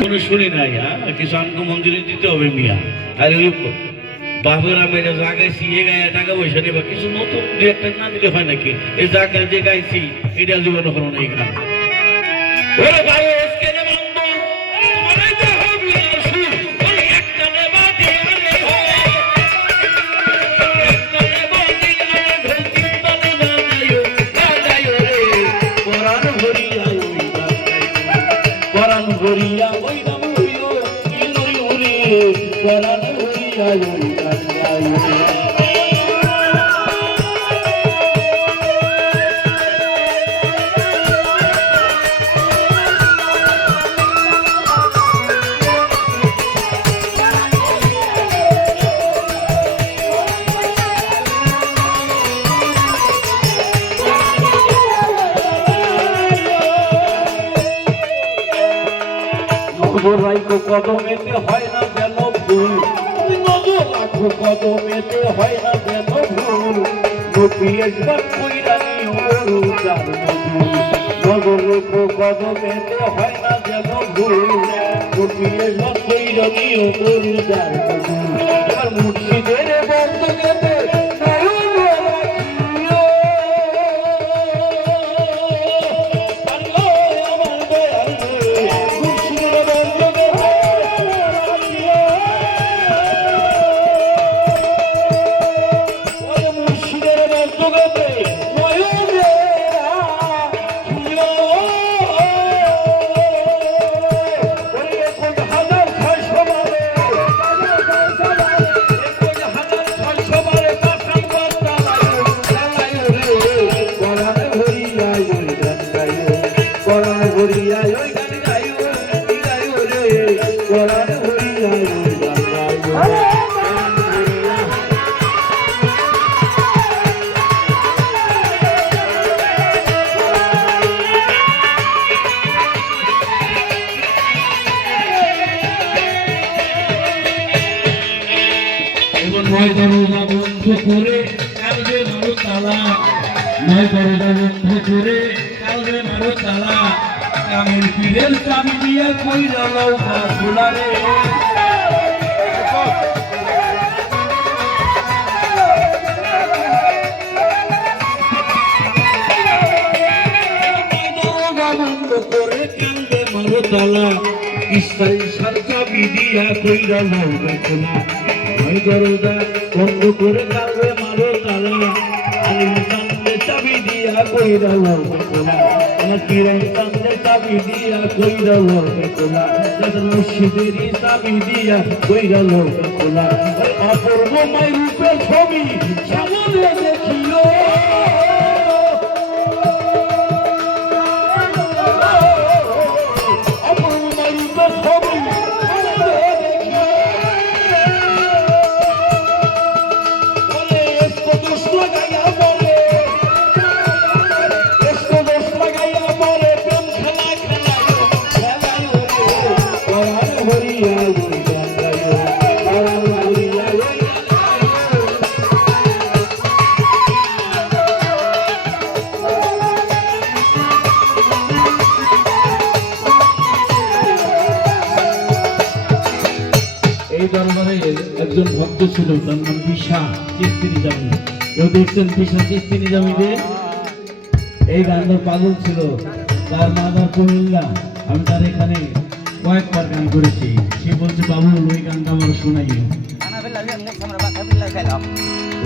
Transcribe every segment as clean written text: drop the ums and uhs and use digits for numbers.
কোনো শুনি নাই, কিছু অঙ্গ মঞ্জুরি দিতে হবে মিয়া। আর ওই বাবুরা মেরে জাগাইছি এ গায়ে টাকা পয়সা নেবা কিছু নতুন দু একটা না দিলে হয় নাকি? এই জায়গা যে গাইছি এটা জীবনে হলো না। এখানে কদমেতে হয় না যেন ভুল, নজর রাখো কদমেতে হয় না যেন ভুল, নজর রেখো কদমেতে হয় না যেন ভুল, মুর্শিদের বন্ধ গেতে বন্ধ করে কালবে মারো তালা, চাবি দিয়া কইরা লোলা, কিরণ চান্দে চাবি দিয়া কইরা লোলা, মুর্শিদেরই চাবি দিয়া কইরা লোলা, অপূর্ব মাই রূপের ছবি সামনে দেখিও, অপূর্ব মাই রূপের ছবি একজন ভক্ত ছিল, তার নাম পিসা চিস্তি নিজামী। কেউ দেখছেন পিসা চিস্তি নিজামীদের? এই গানটার পাগল ছিল, তার নাম কুমিল্লা। আমি তার এখানে কয়েকবার গান করেছি। সে বলছে বাবু ওই গানটা আমার শোনাইয়ে।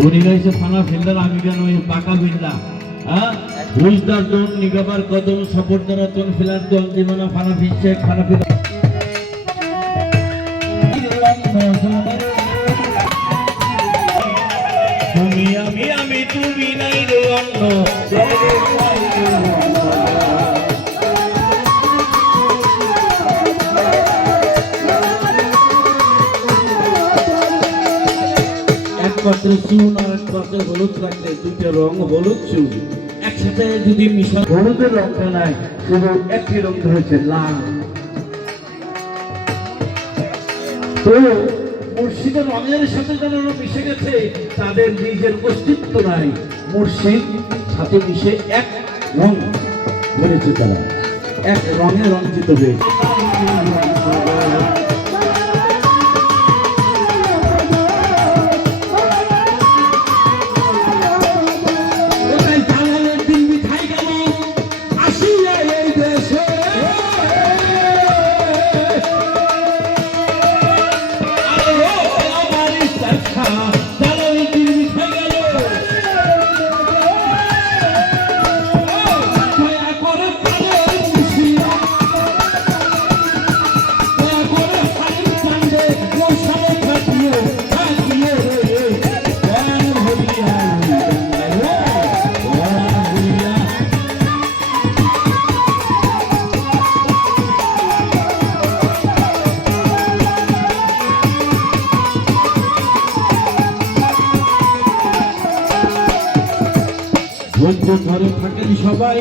উনি গাইছে ফানা ফিল্ডার, আমি গান ওই পাকা বিল্লা। হ্যাঁ, হুলদার দন নিগাবার কদম সপর্দারা তন ফিলার দন জীবনা ফানা ফিরছে ফানা ফিলা। তুমি আমি আমি তুমি নাই রে অন্য, একমাত্র চুন আর একমাত্র হলুদ রাখলে দুইটা রং হলুদ চুন একসাথে যদি মিশন, হলুদের রংটা নাই, শুধু একটি রং হয়েছে লাল। তো মুর্শিদের রঙের সাথে যারা মিশে গেছে তাদের নিজের অস্তিত্ব নাই, মুর্শিদ সাথে মিশে এক রং ধরেছে তারা। এক রঙে রঞ্জিত হয়েছে। ধৈর্য ধরে থাকেন সবাই।